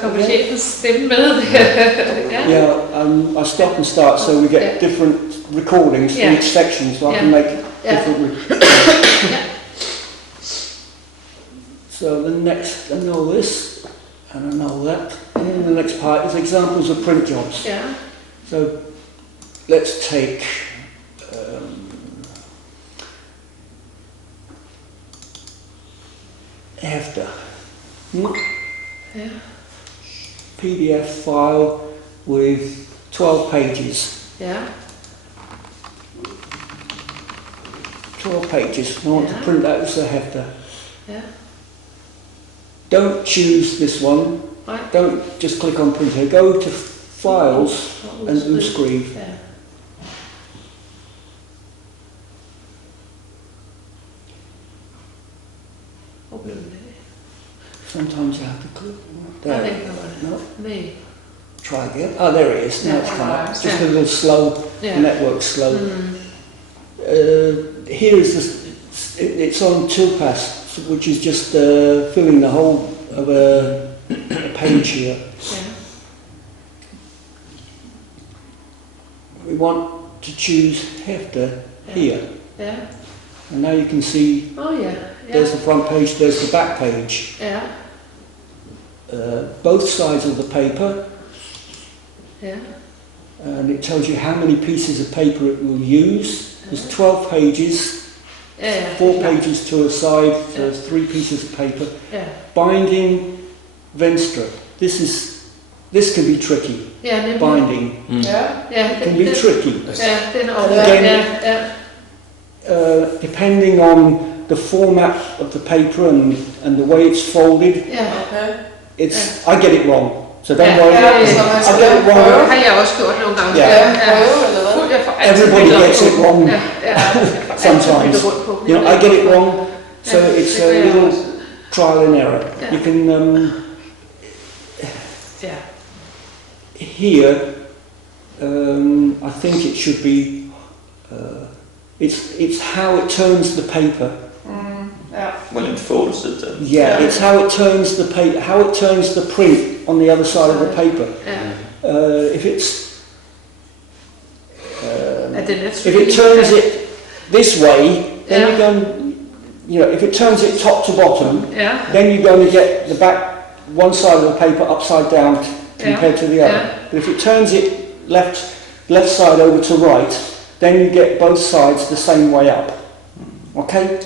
kommer chefens stemme med. I stop and start so we get different recordings for each section, so I can make different So the next, I know this, and I know that. And then the next part is examples of print jobs. Yeah. So let's take Hefter. Yeah. PDF file with 12 pages. Yeah. 12 pages. I want to print that as a Hefter. Yeah. Don't choose this one. Right. Don't just click on printer. Go to Files and Udskrif. Yeah. Sometimes you have to click. There. No. Me. Try again. Oh, there it is. Now it's come up. It's just a little slow. The network's slow. Here is it's on Tilpas, which is just filling the whole of a page here. Yeah. We want to choose Hefter here. Yeah. And now you can see there's the front page, there's the back page. Yeah. Both sides of the paper. Yeah. And it tells you how many pieces of paper it will use. There's 12 pages, 4 pages to a side, so there's 3 pieces of paper. Yeah. Binding, Venstre. This can be tricky. Yeah, binding. Can be tricky. Depending on the format of the paper and the way it's folded, I get it wrong. So don't worry. I get it wrong. Everybody gets it wrong sometimes. You know, I get it wrong. So it's a little trial and error. You can here. I think it should be. It's how it turns the paper. Well, it folds it. It's how it turns the paper, how it turns the print on the other side of the paper. If it turns it this way, then you're going. If it turns it top to bottom, then you're going to get the back one side of the paper upside down compared to the other. But if it turns it left side over to right, then you get both sides the same way up. Okay?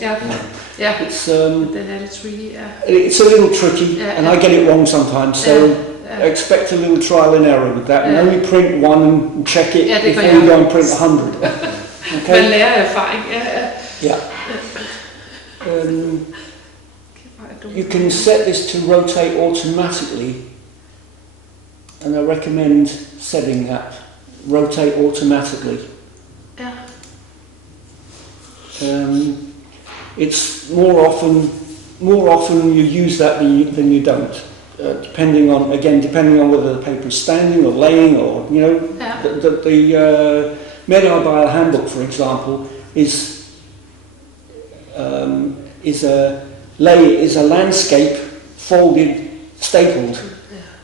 It's it's a little tricky, and I get it wrong sometimes. So expect a little trial and error with that, and only print one and check it before you go and print 100. Okay? Man lærer erfaring. You can set this to rotate automatically, and I recommend setting that. Rotate automatically. It's more often you use that than you don't, depending on whether the paper is standing or laying, or the Medarbeider handbook, for example, is a landscape folded, stapled,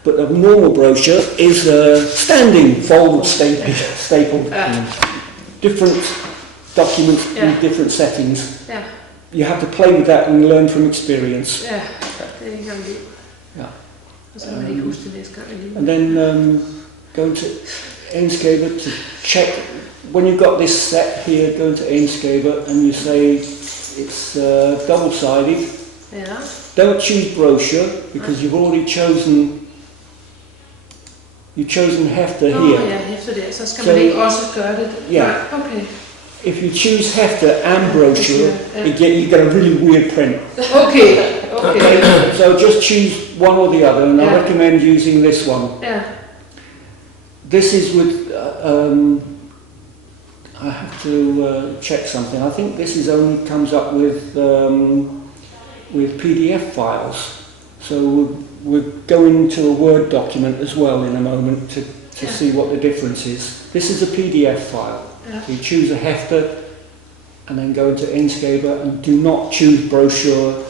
but a normal brochure is a standing folded, stapled. Different documents in different settings. You have to play with that and learn from experience. And then go into Inkscape to check. When you've got this set here, go into Inkscape and you say it's double-sided. Don't choose brochure because you've already chosen. You've chosen Hefter here. Så skal man ikke også gøre det. Okay. If you choose Hefter and brochure, you get a really weird print. Okay. So just choose one or the other, and I recommend using this one. This is with. I have to check something. I think this only comes up with PDF files. So we're going to a Word document as well in a moment to see what the difference is. This is a PDF file. So you choose a Hefter and then go into Inkscape and do not choose brochure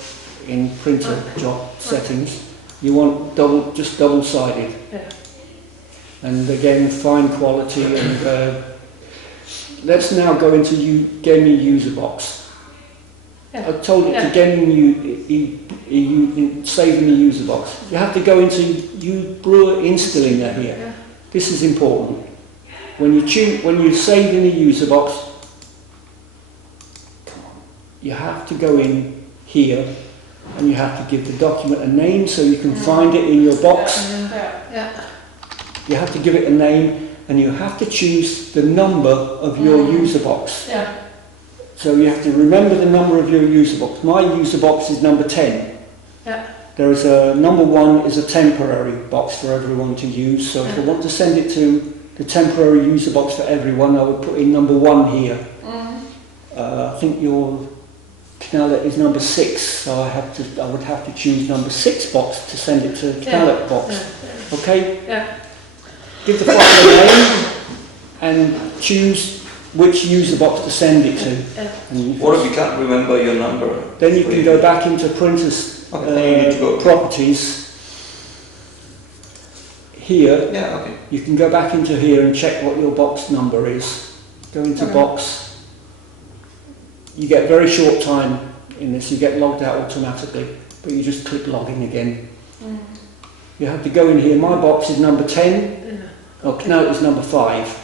in printer job settings. You want just double-sided. Yeah. And again, fine quality. And let's now go into Gaming user box. Yeah. I told it to save in the user box. You have to go into Brewer Installinger here. Yeah. This is important. When you save in the user box, you have to go in here and you have to give the document a name so you can find it in your box. Yeah. You have to give it a name and you have to choose the number of your user box. Yeah. So you have to remember the number of your user box. My user box is number 10. Yeah. There is number 1 is a temporary box for everyone to use. So if I want to send it to the temporary user box for everyone, I would put in number 1 here. I think your Knalet is number 6, so I would have to choose number 6 box to send it to the Knalet box. Yeah. Okay? Yeah. Give the file a name and choose which user box to send it to. Yeah. What if you can't remember your number? Then you can go back into printers properties. Here, you can go back into here and check what your box number is. Go into box. You get very short time in this, you get logged out automatically, but you just click login again. You have to go in here. My box is number 10, Knalet is number 5,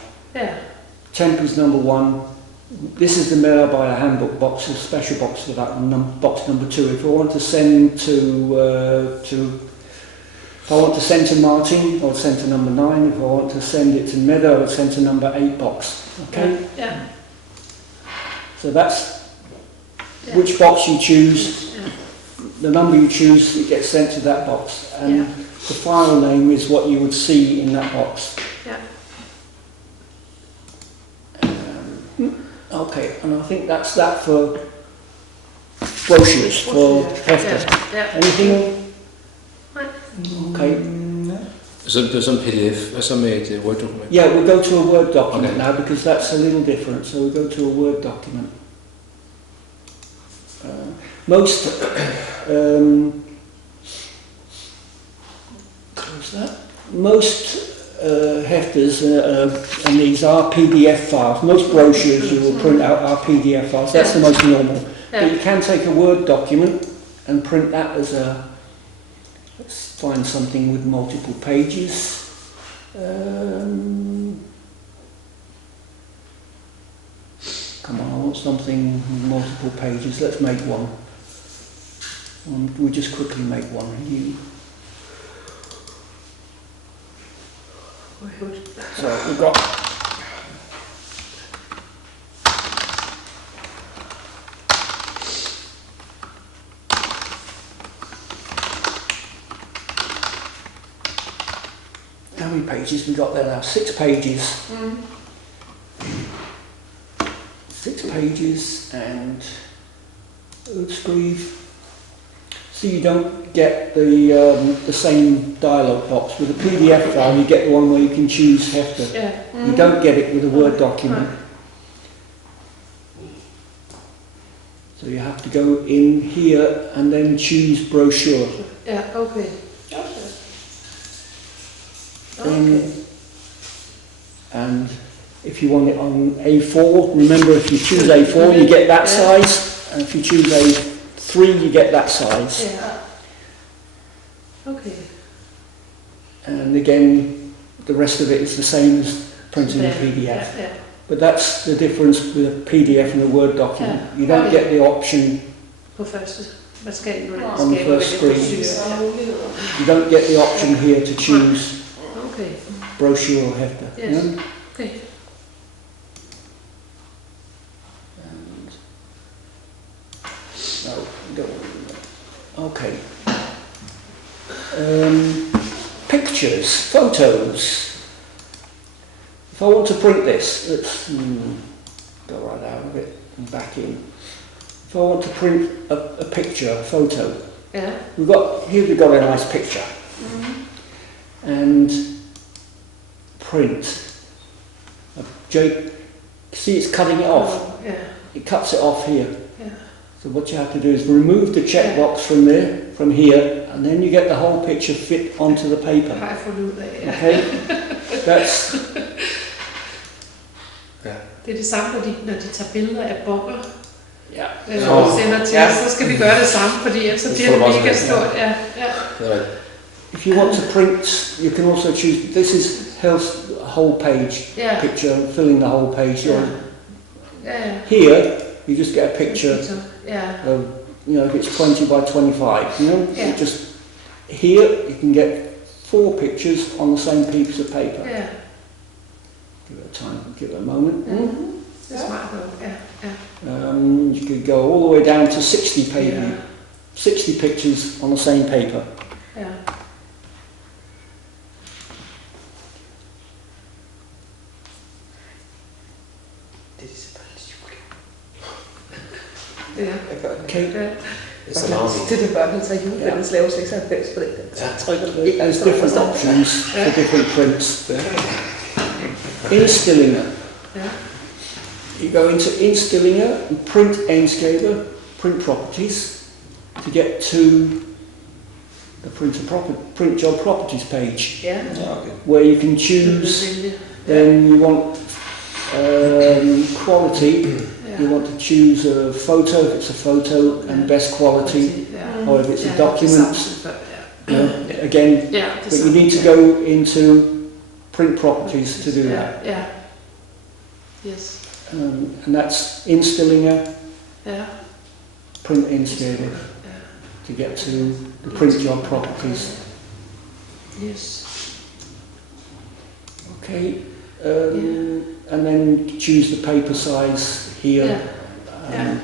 Temp is number 1. This is the Mail by a Handbook box, a special box for that one, box number 2. If I want to send to Martin, I would send to number 9. If I want to send it to Meadow, I would send to number 8 box. Okay? Yeah. So that's which box you choose, the number you choose, it gets sent to that box. And the file name is what you would see in that box. Yeah. Okay, and I think that's that for brochures, for Hefter. Yeah. Anything? Okay. Så det er som PDF, og så med et Word-dokument? Yeah, we'll go to a Word document now because that's a little different. So we'll go to a Word document. Most hefters and these are PDF files. Most brochures you will print out are PDF files. That's the most normal. But you can take a Word document and print that as a. Let's find something with multiple pages. Come on, I want something with multiple pages. Let's make one. We'll just quickly make one. So we've got. How many pages we got there now? 6 pages. 6 pages and Utscrive. So you don't get the same dialog box. With a PDF file, you get the one where you can choose Hefter. You don't get it with a Word document. So you have to go in here and then choose brochure. Yeah, okay. And if you want it on A4, remember if you choose A4 you get that size, and if you choose A3 you get that size. Yeah. Okay. And again, the rest of it is the same as printing a PDF. Yeah. But that's the difference with a PDF and a Word document. You don't get the option on the first screen. You don't get the option here to choose brochure or Hefter. Yes. You know? Okay. Okay. Pictures, photos. If I want to print this, let's go right out of it and back in. If I want to print a picture, a photo, we've got a nice picture, and print. Jake, see, it's cutting it off. It cuts it off here. So what you have to do is remove the checkbox from here, and then you get the whole picture fit onto the Det paper. har jeg fundet ud af, ja. Okay, that's Det er det samme, når de tager billeder af bonger. yeah. Og sender til os, så skal vi gøre det samme, fordi ellers så bliver det mega stort. Ja, ja. If you want to print, you can also choose. This is health whole page Yeah. picture, filling the whole page. Yeah. Yeah. Here, you just get a picture Yeah. of, if it's 20 by 25, Yeah. you just here you can get 4 pictures on the same piece of paper. Yeah. Give it a time, give it a moment. Det er smart nok, ja. Ja. You could go all the way down to 60 paper, Yeah. 60 pictures on the same paper. Ja. Ja. Okay. Ja. Det er børnene tager julefældes laver 96 på det. Trykker du ikke. There's different options for different prints. Innstillinger. Ja. You go into Innstillinger and print Enscaper, print properties, to get to the print job properties page, Ja. Yeah, okay. where you can choose. Then you want quality. You want to choose a photo if it's a photo and best quality, or if it's a document. Again, but you need to go into print properties to do that. Yeah. Yes. And that's Innstillinger, Ja. print Enscaper, to get to the print job properties. Yes. Okay, and then choose the paper size here. Yeah. Yeah.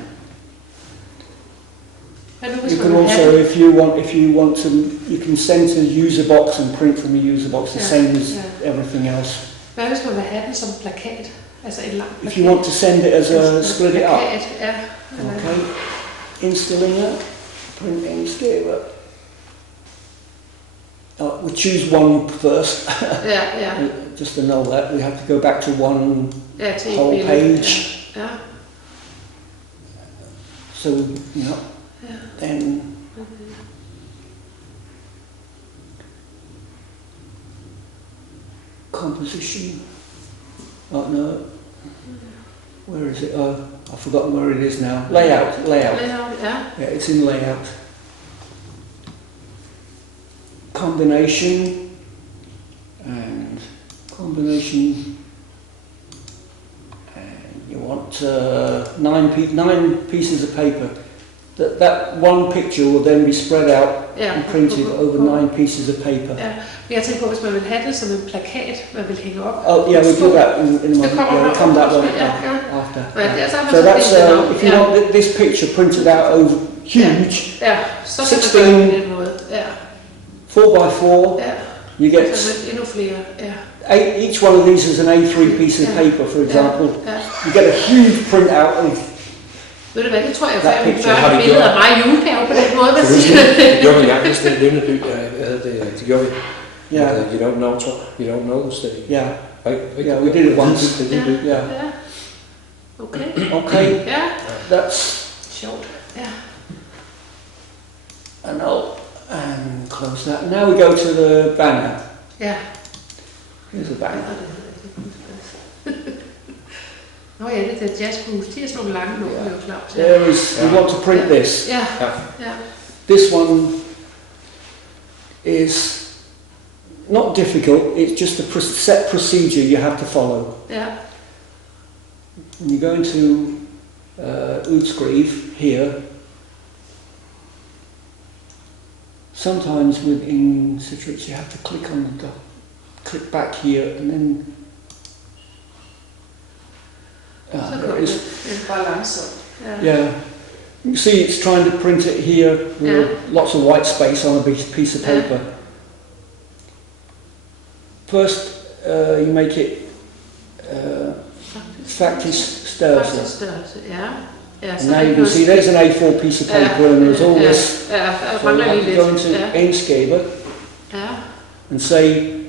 You can also, if you want to, you can send to the user box and print from the user box, the same as everything else. Hvad hvis man vil have den som plakat? Altså en lang plakat? If you want to send it as a split it up. Plakat, ja. Okay, Innstillinger, print Enscaper. We choose one first. Ja. Just to know that we have to go back to one Ja, til et whole billede. page. Ja. So then composition. Oh no, where is it? Oh, I've forgotten where it is now. Layout. Ja. Yeah, it's in layout. Combination and combination. You want 9 pieces of paper. That one picture will then be spread out and printed over 9 pieces of paper. Ja. Men jeg tænker på, hvis man vil have det som en plakat, man vil hænge op. Oh yeah, we'll do that in a moment. Yeah, we'll come that one after. So that's if you want this picture printed out over huge, Ja, så kan man gøre det på den måde. Ja. 4x4. Ja. You get endnu flere. Ja. each one of these is an A3 piece of paper, for example. You get a huge printout of. Ved du hvad, det tror jeg, That at mine picture. børn billeder af mig i julegave på den måde. Hvad siger du? Det gjorde vi engang, hvis det er levende by. Det gjorde vi. Yeah. You don't know, you don't know the city. Yeah. Right? Yeah, we did it once. Ja. Yeah. Ja. Okay. Okay. Ja. That's Sjovt. Ja. and close that. Now we go to the banner. Ja. Here's a banner. Nå ja, det er jazzblues. De er sådan nogle lange numre, jo klart. There is. We want to print this. Ja. Ja. This one is not difficult. It's just a set procedure you have to follow. Ja. And you go into Udskriv here. Sometimes within Citrix you have to click on the click back here and then. Bare langsomt. Yeah. You see it's trying to print it here with lots of white space on a piece of paper. First you make it faktisk størrelse. Ja. Ja, And now you can see there's an A4 piece of paper and there's all this. Ja, So you have to go into Enscaper and say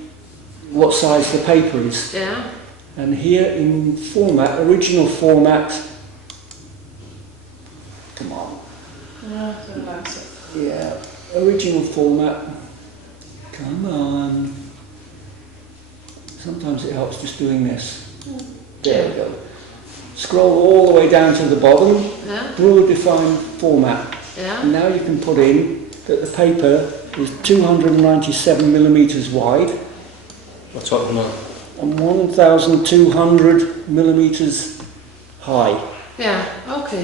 what size the paper is. Ja. And here in format, original format, come on. Ja, så langsomt. Yeah. original format. Come on. Sometimes it helps just doing this. There we go. Scroll all the way down to the bottom. Ja. Brewer defined format. Ja. And now you can put in that the paper is 297 millimeters wide Og 1200. and 1,200 millimeters high. Ja, okay.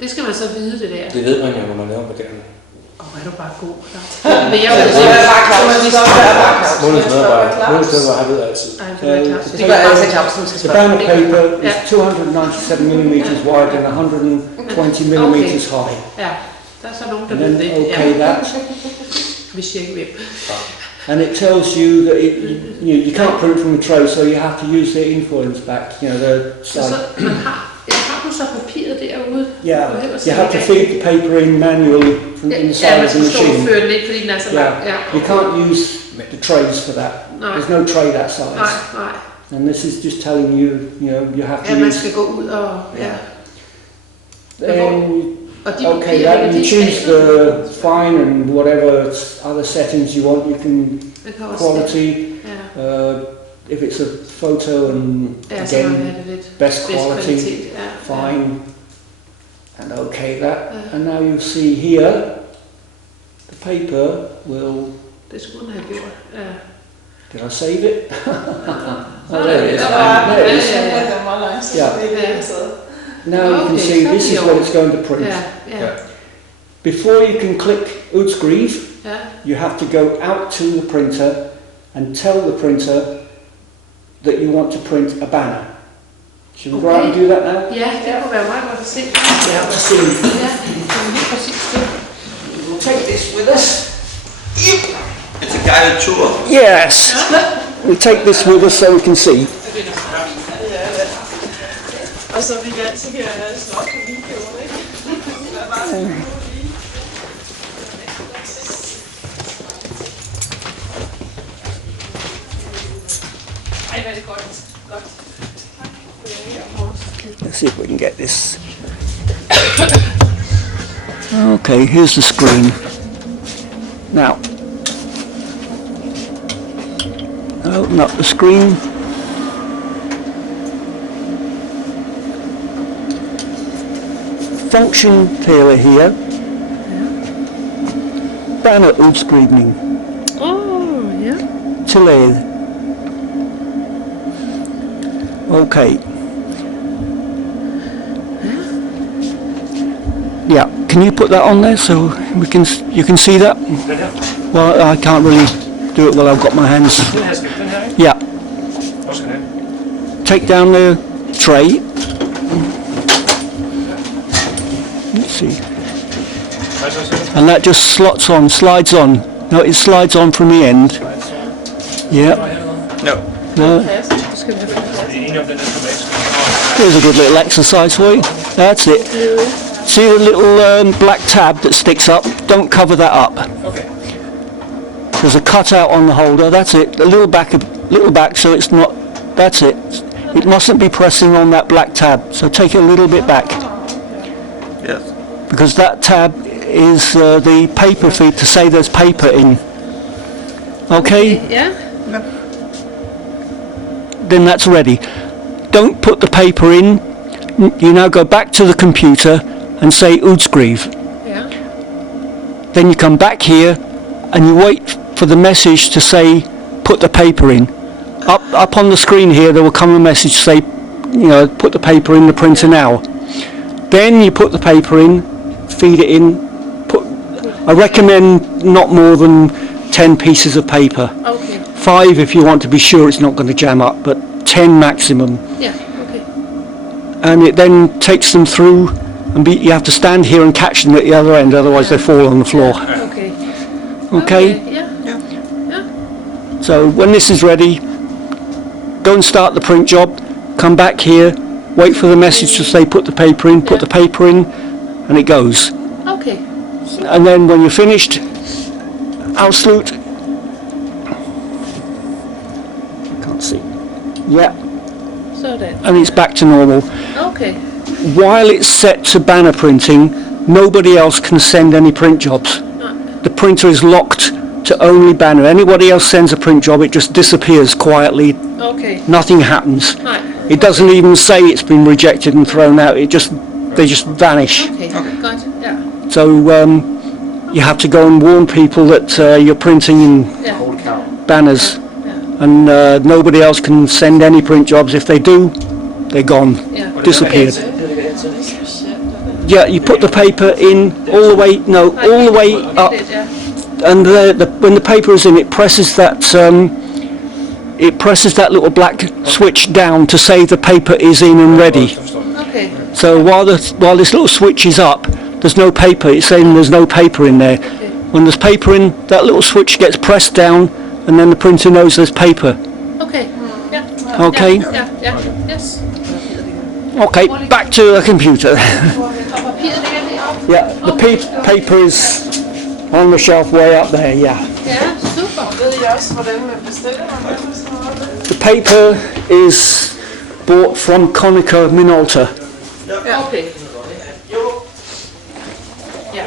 Det skal man så vide, det der. Det ved man jo, når man laver modellen. Er du bare god, Claus. Men jeg vil Så er jeg bare klar. Månedens medarbejder, han ved altid. Det gør altid Claus, som skal The spørge. banner paper is 297 millimeters wide and 120 millimeters high. Ja, der er så nogen, der And ved then det. okay that. Vi siger ikke hvem. And it tells you that you can't print from a tray, so you have to use the influence back. You know, the Så side. man har du så papiret derude? Yeah, you have to feed the paper in manually from inside Ja, man of the skal stå og machine. føre den ind, fordi den er så lang. Ja. You can't use the trays for that. Nej. There's no tray that size. Nej. And this is just telling you, you have to Ja, man use. skal gå ud og... Ja. Then, Og de okay, papirer, that you choose the fine and whatever other settings you want. You can det kan også quality. Ja. If it's a photo and Ja, så må again have det lidt best quality, kvalitet. Ja. fine. And okay that. And now you see here, the paper will. Det skulle den have gjort. Ja. Did I save it? Oh, there it is. There it is. Ja. Now you can see this is what it's going to print. Ja. Before you can click Utskriv, Ja. you have to go out to the printer and tell the printer that you want to print a banner. Should we go out and do that now? Ja, det kunne være meget godt at se. Yeah, let's see. Ja, det er lige præcis det. We'll take this with us. It's a guided tour. Yes. We take this with us so we can see. Og så vi altid kan slå på videoen, ikke? Ej, hvad er det godt. Let's see if we can get this. Okay, here's the screen. Now, open up the screen. Function peeler here. Banner udskrivning. Ja. Tilled. Okay. Yeah, can you put that on there so you can see that? Well, I can't really do it while I've got my hands. Yeah. Take down the tray. Let's see. And that just slides on. No, it slides on from the end. Yeah. No. No. Here's a good little exercise for you. That's it. See the little black tab that sticks up? Don't cover that up. Okay. There's a cutout on the holder. That's it. A little back, so it's not. That's it. It mustn't be pressing on that black tab. So take it a little bit back, Yes. because that tab is the paper feed to say there's paper in. Okay. Ja. Then that's ready. Don't put the paper in. You now go back to the computer and say Utskriv. Ja. Then you come back here and you wait for the message to say put the paper in. Up on the screen here there will come a message to say, put the paper in the printer now. Then you put the paper in, feed it in. I recommend not more than 10 pieces of paper. Okay. 5 if you want to be sure it's not going to jam up, but 10 maximum. Ja, okay. And it then takes them through, and you have to stand here and catch them at the other end, otherwise they fall on the floor. Okay. Okay? Ja. So when this is ready, go and start the print job, come back here, wait for the message to say put the paper in, put the paper in, and it goes. Okay. And then when you're finished, Afslut. I can't see. Yeah, Sådan. and it's back to normal. Okay. While it's set to banner printing, nobody else can send any print jobs. the printer is locked to only Banner. Anybody else sends a print job, it just disappears quietly. Okay. Nothing happens. Nej. It doesn't even say it's been rejected and thrown out. They just vanish. Okay, godt. Ja. So you have to go and warn people that you're printing in Banners, and nobody else can send any print jobs. If they do, they're gone, disappeared. Yeah, you put the paper in all the way up, and when the paper is in, it presses that little black switch down to say the paper is in and ready. Okay. So while this little switch is up, there's no paper. It's saying there's no paper in there. Okay. When there's paper in, that little switch gets pressed down, and then the printer knows there's paper. Okay. Ja. Okay. Ja. Yes. Okay, back to the computer. Og papiret ligger deroppe. Yeah, the paper is on the shelf way up there. Yeah. Ja, super. Ved I også, hvordan man bestiller man The paper is bought from Konica Minolta. Okay. Ja.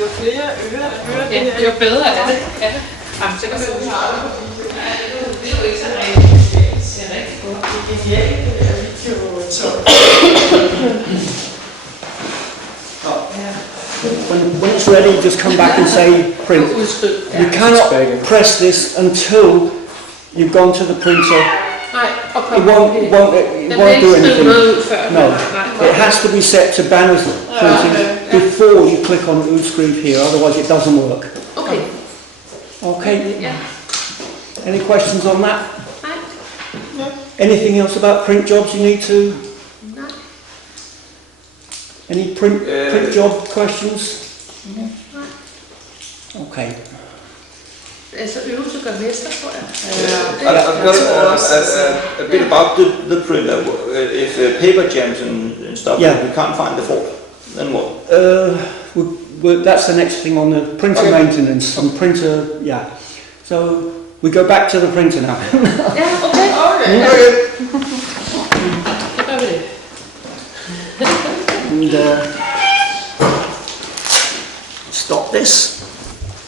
Jo flere ører Ja, jo bedre er det. Ja. Jamen, så kan vi jo det er jo ikke sådan rigtig godt. When it's ready, just come back and say print. You cannot press this until you've gone to the printer. Nej, og It won't do anything. No, it has to be set to Banner's printing before you click on Udscrive here, otherwise it doesn't work. Okay. Okay, Ja. any questions on that? Nej. Anything else about print jobs you need to? Nej. Any print job questions? Okay. Altså øvelse gør mester, tror jeg. I've got a bit about the printer. If paper jams and stuff, Yeah. we can't find the fault, then what? That's the next thing on the printer maintenance. On printer, yeah. So we go back to the printer now. Ja, okay. Okay. Det gør vi det. And stop this.